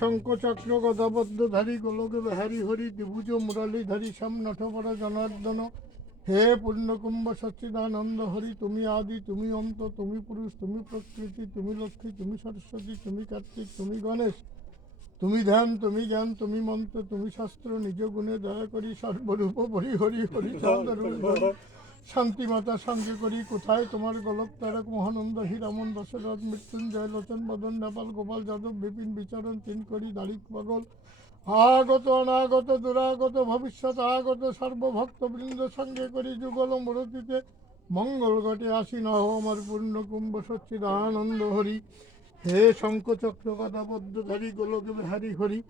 শঙ্খ চক্র গদাবদ্ধধারী গোলক বিহারী হরি দ্বিভুজ মুরলীধারী শ্যাম নটবরা জনার্দন হে পূর্ণকুম্ভ সচ্চিদানন্দ হরি, তুমি আদি, তুমি অন্ত, তুমি পুরুষ, তুমি প্রকৃতি, তুমি লক্ষ্মী, তুমি সরস্বতী, তুমি কার্তিক, তুমি গণেশ। তুমি ধ্যান, তুমি জ্ঞান, তুমি মন্ত্র, তুমি শাস্ত্র, নিজ গুণে দয়া করি সর্বরূপ হরি হরি হরি চন্দ্র শান্তি মাতা সঙ্গে করি, কোথায় তোমার গোলক তারক, মহানন্দ হীরামন দশরথ মৃত্যুঞ্জয়, লোচন, মদন, নেপাল, গোপাল, যাদব, বিপিন, বিচারণ তিন করি দারিক পাগল। আগত, অনাগত, দুরাগত, ভবিষ্যৎ আগত, সর্বভক্ত বৃন্দ সঙ্গে করি যুগল মূরতিতে মঙ্গল ঘটে আসি না হো আমার পূর্ণ কুম্ভ সচ্চিদানন্দ হরি। হে শঙ্খচক্র কথাবদ্ধধারী গোলক বিহারী হরি।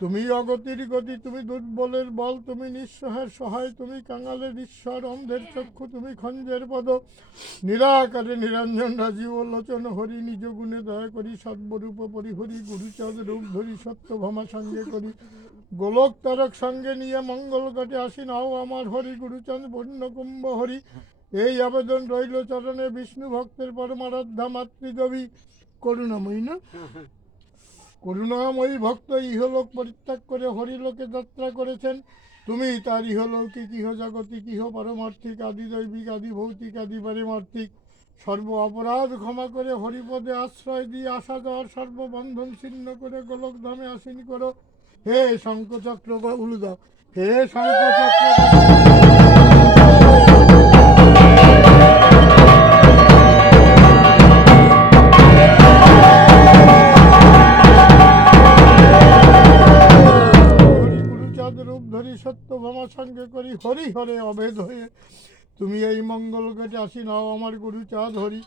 তুমি অগতির গতি, তুমি দুর্বলের বল, তুমি নিঃসহায়ের সহায়, তুমি কাঙালের ঈশ্বর, অন্ধের চক্ষু, তুমি খঞ্জের পদ। নিরাকারে নিরঞ্জন রাজীব লোচন হরি, নিজ গুণে দয়া করি, সর্বরূপ পরিহরি, গুরুচাঁদ রূপ ধরি, সত্যভামা সঙ্গে করি। গোলক তারক সঙ্গে নিয়ে মঙ্গল ঘটে আসি, নাও আমার হরি, গুরুচাঁদ পূর্ণকুম্ভ হরি। এই আবেদন রইল চরণে, বিষ্ণু ভক্তের পরমারাধ্যা মাতৃদেবী। করুণাময়ী না? করুণাময়ী ভক্ত ইহলোক পরিত্যাগ করে হরিলোকে যাত্রা করেছেন। তুমি তার ইহলৌকিক ইহ জাগতিক ইহ পারমার্থিক আদি দৈবিক আদি ভৌতিক আদি পারিমার্থিক সর্ব অপরাধ ক্ষমা করে হরিপদে আশ্রয় দিয়ে আসা যাওয়ার সর্ববন্ধন ছিন্ন করে গোলক ধামে আসীন করো। হে শঙ্খচক্র উলু দাও হে শঙ্খচক্র ভামা সঙ্গে করি, হরি হরে অভেদ হয়ে। তুমি এই মঙ্গল গেটে আসি নাও আমার গুরুচাঁদ হরি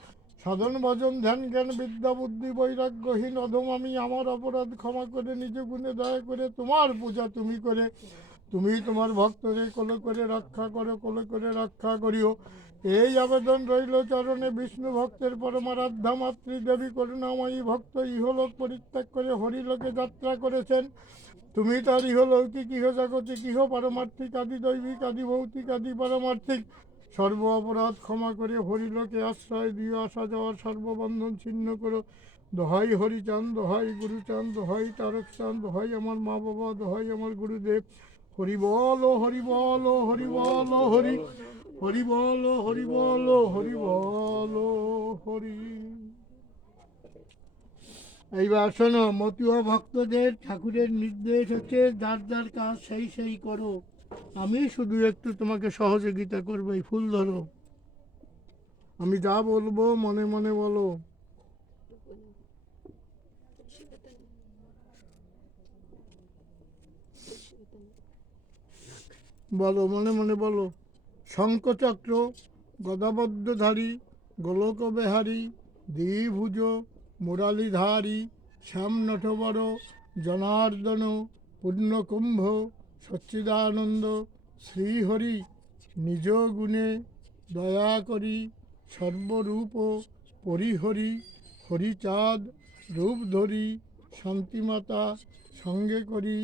সাধন, ভজন, ধ্যান, জ্ঞান, বিদ্যা, বুদ্ধি, বৈরাগ্যহীন, অধম আমি আমার অপরাধ ক্ষমা করে, নিজ গুণে দয়া করে তোমার পূজা তুমি করে। তুমি তোমার ভক্তরে কোলে করে রক্ষা করো, কোলে করে রক্ষা করিও। এই আবেদন রইল চরণে বিষ্ণু ভক্তের পরমারাধ্যা মাতৃদেবী করুণাময়ী ভক্ত ইহলোক পরিত্যাগ করে হরিলোকে যাত্রা করেছেন। তুমি তার ইহলৌকিক ইহজাগতিক ইহ পারমার্থিক, আদি দৈবিক, আদি ভৌতিক, আদি পারমার্থিক। সর্ব অপরাধ ক্ষমা করে হরিলোকে আশ্রয় দিয়ে আসা যাওয়ার সর্ববন্ধন ছিন্ন করো। দোহাই হরিচাঁদ, দোহাই গুরুচাঁদ, দহাই তারক চাঁদ দোহাই আমার মা বাবা, দহাই আমার গুরুদেব। হরি বল হরি বল হরি বল, হরি হরি বল হরি বল হরি বল, হরি। এইবার শোনো, মতুয়া ভক্তদের ঠাকুরের নির্দেশ হচ্ছে, যার যার কাজ সেই সেই করো। আমি শুধু একটু তোমাকে সহযোগিতা করব, এই ফুল ধরো। আমি যা বলব, মনে মনে বলো। বলো, মনে মনে বলো। শঙ্খচক্র, গদাবদ্ধধারী, গোলকবেহারী, দ্বিভুজ মুরালিধারী শ্যাম নটবর জনার্দন, পূর্ণকুম্ভ, সচ্চিদানন্দ, শ্রীহরি নিজ গুণে দয়া করি সর্বরূপ, পরিহরি, হরিচাঁদ রূপ ধরি শান্তিমাতা, সঙ্গে করি,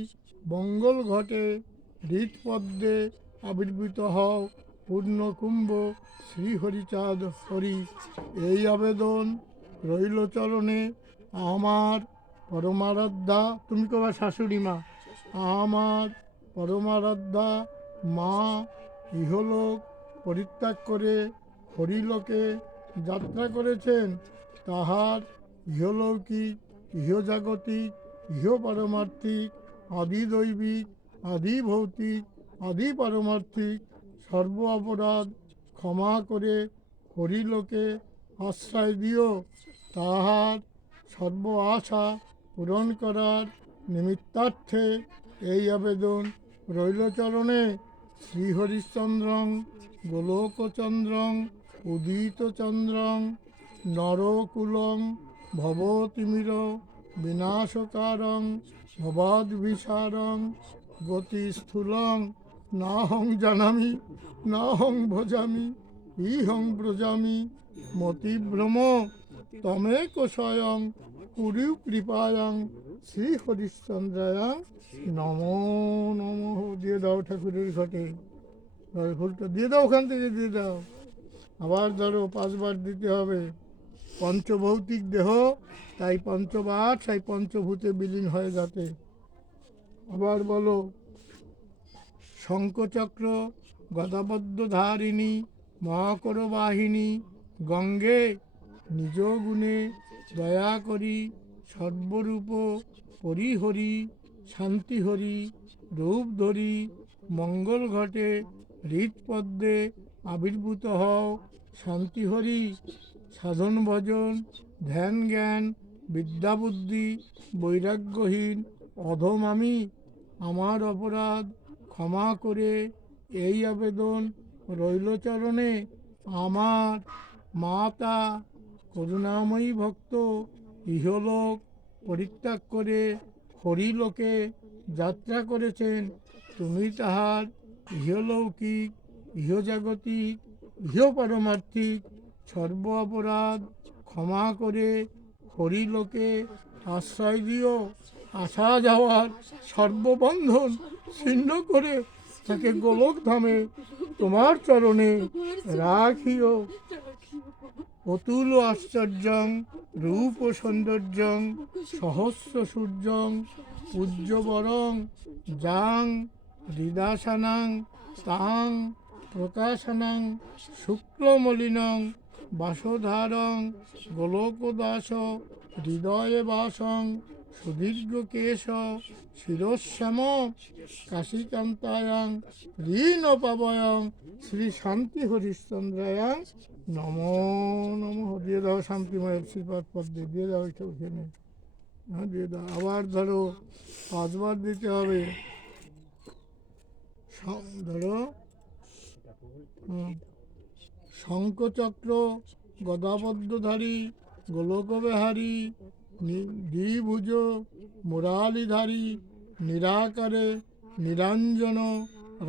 মঙ্গল ঘটে, হৃৎপদ্মে আবির্ভূত হও, পূর্ণকুম্ভ, শ্রীহরিচাঁদ হরি। এই আবেদন রইল চরণে। আমার পরমারাধ্যা, তুমি কবা শাশুড়ি মা? আমার পরমারাধ্যা, মা ইহলোক পরিত্যাগ করে হরিলোকে যাত্রা করেছেন। তাহার ইহলৌকিক, ইহজাগতিক ইহ পারমার্থিক আদি দৈবিক আদি ভৌতিক আদি পারমার্থিক সর্ব অপরাধ ক্ষমা করে হরিলোকে আশ্রয় দিও। তাহার সর্ব আশা পূরণ করার নিমিত্তার্থে এই আবেদন রইল চরণে। শ্রীহরিশ্চন্দ্রং, গোলকচন্দ্রং, উদিতচন্দ্রং, নরকুলং, ভবতিমির, বিনাশকারং ভবাদ্বিসারং গতিস্থূলং, নাহং জানামি, নাহং ভজামি, ইহং ব্রজামি, মতিভ্রম। তমেক স্বয়ং কুরু কৃপায়াং শ্রী হরিশ্চন্দ্রায়াং নমো নমঃ দিয়ে দাও ঠাকুরের ঘটে। ফুলটা দিয়ে দাও ওখান থেকে, দিয়ে দাও। আবার ধরো পাঁচবার দিতে হবে। পঞ্চভৌতিক দেহ, তাই পঞ্চবার, তাই পঞ্চভূতে বিলীন হয়ে যাতে। আবার বলো, শঙ্খচক্র গদাবদ্ধ ধারিণী মহাকর বাহিনী গঙ্গে নিজ গুণে দয়া করি, সর্বরূপ পরিহরি শান্তি হরি রূপ ধরি, মঙ্গল ঘটে, হৃৎপদ্মে আবির্ভূত হও শান্তি হরি সাধন ভজন, ধ্যান জ্ঞান বিদ্যা বুদ্ধি বৈরাগ্যহীন, অধম আমি, আমার অপরাধ ক্ষমা করে এই আবেদন রইল চরণে, আমার মাতা করুণাময়ী ভক্ত, ইহলোক পরিত্যাগ করে হরিলোকে যাত্রা করেছেন। তুমি তাহার ইহলৌকিক, ইহজাগতিক ইহ পারমার্থিক সর্ব অপরাধ ক্ষমা করে হরিলোকে আশ্রয় দিও। আসা যাওয়ার সর্ববন্ধন ছিন্ন করে তাকে গোলক ধামে তোমার চরণে রাখিও। অতুল আশ্চর্যং, রূপ সৌন্দর্যং, সহস্র সূর্যং উজ্জ্ববরং যাং হৃদাসানাং তাং, প্রকাশনাং, শুক্লমলিনং, বাসধারং, গোলকদাস হৃদয়ে বাসং সুদীর্ঘ কেশ শিরশ্যাম, কাশীকান্তায়াং ঋণ পাবয়ং শ্রী শান্তি হরিশ্চন্দ্রায়াং নম নম, দিয়ে দাও শান্তিময়ের শ্রীপাদ পদ্মে দিয়ে দাও এটা ওখানে হ্যাঁ দিয়ে দাও আবার ধরো, পাঁচবার দিতে হবে ধরো। শঙ্খচক্র, গদাবদ্ধধারী, গোলকবেহারী দ্বিভুজ, মুরালিধারী, নিরাকারে, নিরঞ্জন,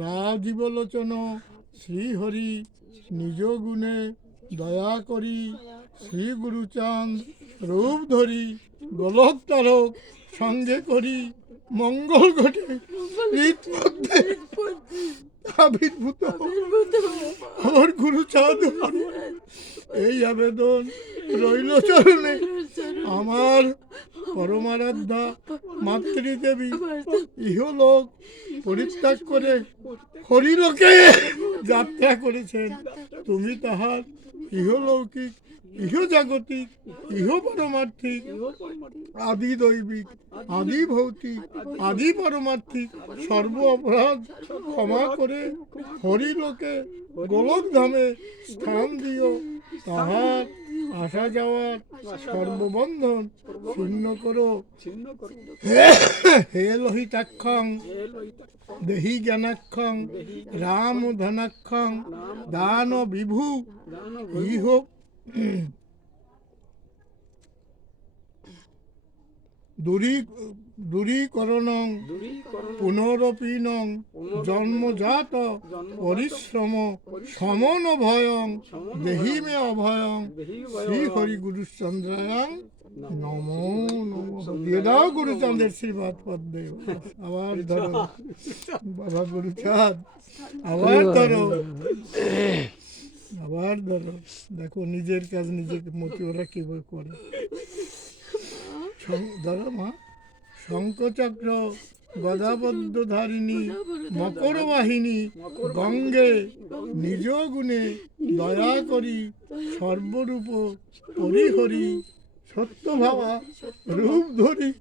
রাজীবলোচন, শ্রীহরি, নিজ গুণে দয়া করি শ্রী গুরুচাঁদ রূপ ধরি গোলক তারক সঙ্গে করি মঙ্গল ঘটে আবির্ভূত আমার গুরু চাঁদ। এই আবেদন রইল চরণে। আমার পরমারাধ্যা মাতৃদেবী ইহলোক পরিত্যাগ করে হরিলোকে যাত্রা করেছেন। তুমি তাহার ইহলৌকিক ইহজাগতিক ইহ পারমার্থিক, আদি দৈবিক, আদি ভৌতিক, আদি পারমার্থিক, সর্ব অপরাধ ক্ষমা করে হরিলোকে গোলক ধামে স্থান দিও। তাহার আসা যাওয়ার সর্ববন্ধন ছিন্ন করো। হে লোহিতাক্ষং দেহি জ্ঞানাক্ষং রাম ধনাক্ষং দান বিভু ইহ দূরী দূরীকরণং পুনরপীনং জন্মজাত পরিশ্রম সমন ভয়ং দেহি মে অভয়ং শ্রী হরি গুরুচন্দ্রায়ং নমো। নমো দিয়ে দাও গুরুচন্দ্রের শ্রীবাদ পদ্মে আবার ধরো। বাবা গুরুচাঁদ আবার ধরো। আবার ধরো। দেখো নিজের কাজ নিজেকে মতি ওরা কীভাবে করে? শং- ধরো মা, শঙ্খচক্র মকর বাহিনী গঙ্গে নিজ গুণে দয়া করি, সর্বরূপ পরিহরি সত্য ভাবা রূপ ধরি,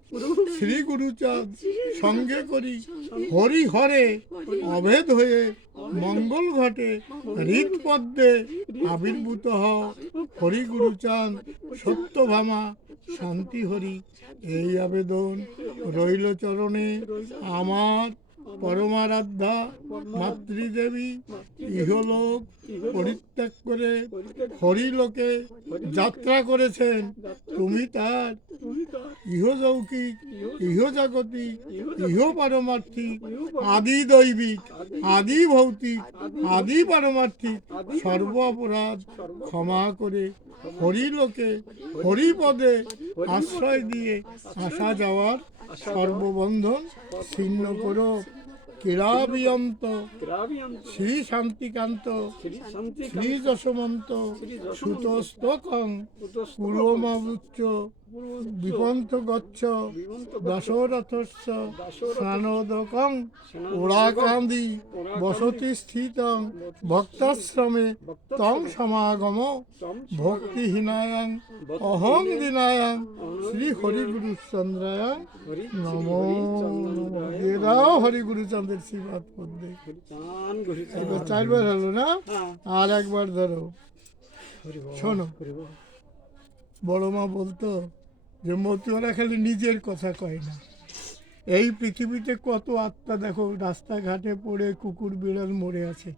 শ্রী গুরুচাঁদ, সঙ্গে করি হরি হরে অভেদ হয়ে, মঙ্গল ঘটে, হৃৎপদ্মে আবির্ভূত হরি গুরুচাঁদ, সত্যভামা শান্তি হরি। এই আবেদন রইল চরণে আমার পরমারাধ্যা মাতৃদেবী ইহলোক পরিত্যাগ করে হরিলোকে যাত্রা করেছেন। তুমি তার ইহযৌকিক, ইহজাগতিক ইহ পারমার্থিক আদি দৈবিক আদি ভৌতিক আদি পারমার্থিক সর্ব অপরাধ ক্ষমা করে হরিলোকে হরিপদে আশ্রয় দিয়ে আসা যাওয়ার সর্ববন্ধন ছিন্ন করো। কিরাবিয়ন্ত শ্রী শান্তিকান্ত শ্রী যশমন্ত সুতস্তকং বিপন্ত গচ্ছ দশরথস্য স্নানোদকং ওড়াকান্দি বসতি স্থিতং ভক্তাশ্রমে তং সমাগম ভক্তিহীনায়াং অহং দিনায়াং শ্রী হরিগুরুচন্দ্রায়াং নম। দিয়ে দাও হরিগুরুচন্দ্রের শ্রীবাদ পদ্মে। এবার চারবার হলো না? হ্যাঁ। আর একবার ধরো। শোনো। বড় মা বলতো যে মতুয়ারা খালি নিজের কথা কয় না। এই পৃথিবীতে কত আত্মা দেখো, রাস্তাঘাটে পড়ে কুকুর, বিড়াল মরে আছে,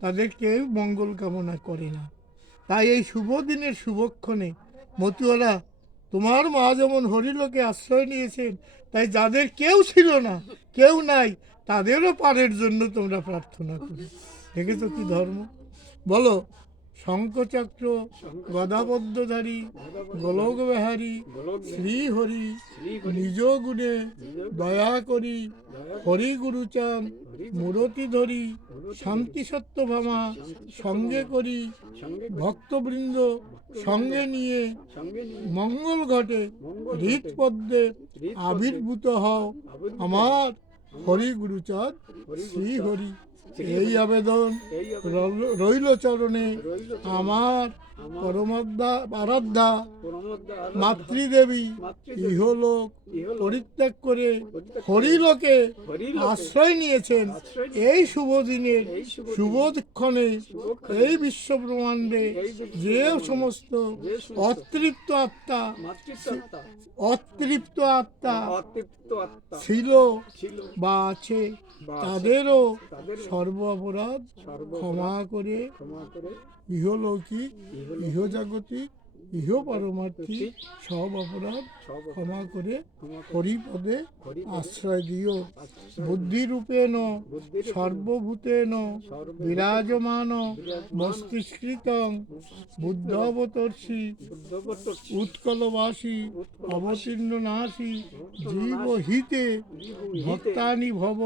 তাদের কেউ মঙ্গল কামনা করে না। তাই এই শুভ দিনের শুভক্ষণে মতুয়ারা তোমার মা যেমন হরিলোকে আশ্রয় নিয়েছেন, তাই যাদের কেউ ছিল না, কেউ নাই, তাদেরও পারের জন্য তোমরা প্রার্থনা করো। দেখেছ কি ধর্ম? বলো শঙ্খচক্র গদাবদ্ধধারী গোলকবেহারী গোলক শ্রীহরি শ্রী হরি নিজ গুণে দয়া করি হরি গুরুচান মূরতি ধরি শান্তি সত্য ভামা সঙ্গে করি ভক্তবৃন্দ সঙ্গে নিয়ে মঙ্গল ঘটে মঙ্গল হৃদ পদ্মে আবির্ভূত হও আমার হরি গুরুচাঁদ শ্রী হরি এই আবেদন রইল চরণে আমার পরমাদ্যা আরাধ্যা মাতৃদেবী ইহলোক পরিত্যাগ করে হরিলোকে আশ্রয় নিয়েছেন এই শুভ দিনের শুভক্ষণে এই বিশ্ব ব্রহ্মাণ্ডে যে সমস্ত অতৃপ্ত আত্মা অতৃপ্ত আত্মা ছিল বা আছে, তাদেরও সর্ব অপরাধ ক্ষমা করে ইহলৌকিক ইহজাগতিক ইহ পারমার্থিক সব অপরাধ ক্ষমা করে হরিপদে আশ্রয় দিও। বুদ্ধিরূপেণ বুদ্ধির সর্বভূতেন বিরাজমান মস্তিষ্কৃতং বুদ্ধ অবতর্ষি উৎকলবাসী অবতীর্ণ নাসী জীব হিতে ভক্তানি ভব